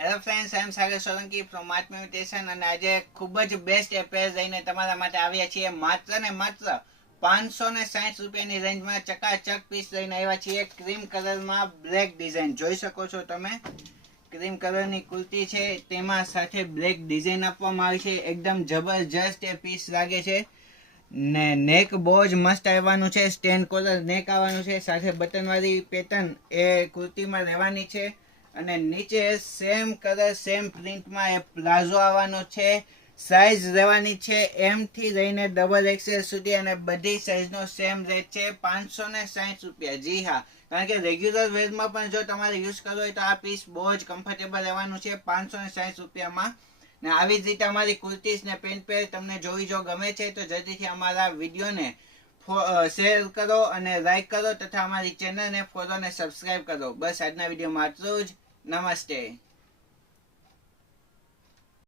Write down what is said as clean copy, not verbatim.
Hello friends, I am Sagar Solanki from art meditation અને આજે ખૂબ જ બેસ્ટ એપેર લઈને તમારા માટે આવ્યા છીએ. માત્ર ને માત્ર 560 રૂપિયાની રેન્જમાં ચકાચક પીસ લઈને આવ્યા છીએ. ક્રીમ કલરમાં બ્લેક ડિઝાઇન જોઈ શકો છો તમે. ક્રીમ કલરની કુર્તી છે, તેમાં સાથે બ્લેક ડિઝાઇન આપવામાં આવી છે. એકદમ જબરજસ્ત એ પીસ લાગે છે ને નેક બહુ જ મસ્ત આવવાનું છે. સ્ટેન્ડ કોલર નેક આવવાનું છે, સાથે બટનવાળી પેટર્ન એ કુર્તીમાં રહેવાની છે અને નીચે સેમ કલર સેમ પ્રિન્ટમાં એ પ્લાઝો આવવાનો છે. સાઇઝ રહેવાની છે એમ થી લઈને XXL સુધી અને બધી સાઇઝનો સેમ રેટ છે 560 રૂપિયા. જી હા, કારણ કે રેગ્યુલર વેરમાં પણ જો તમારે યુઝ કરવો હોય તો આ પીસ બહુ જ કમ્ફર્ટેબલ રહેવાનું છે 560 રૂપિયામાં. ને આવી જ રીતે અમારી કુર્તીઝ ને પેન્ટ પેર તમને જોઈ જો ગમે છે તો જલ્દીથી અમારા વિડીયોને શેર કરો અને લાઈક કરો તથા અમારી ચેનલને ફોલો અને સબસ્ક્રાઈબ કરો. બસ આજના વિડીયોમાં આટલું જ. નમસ્તે.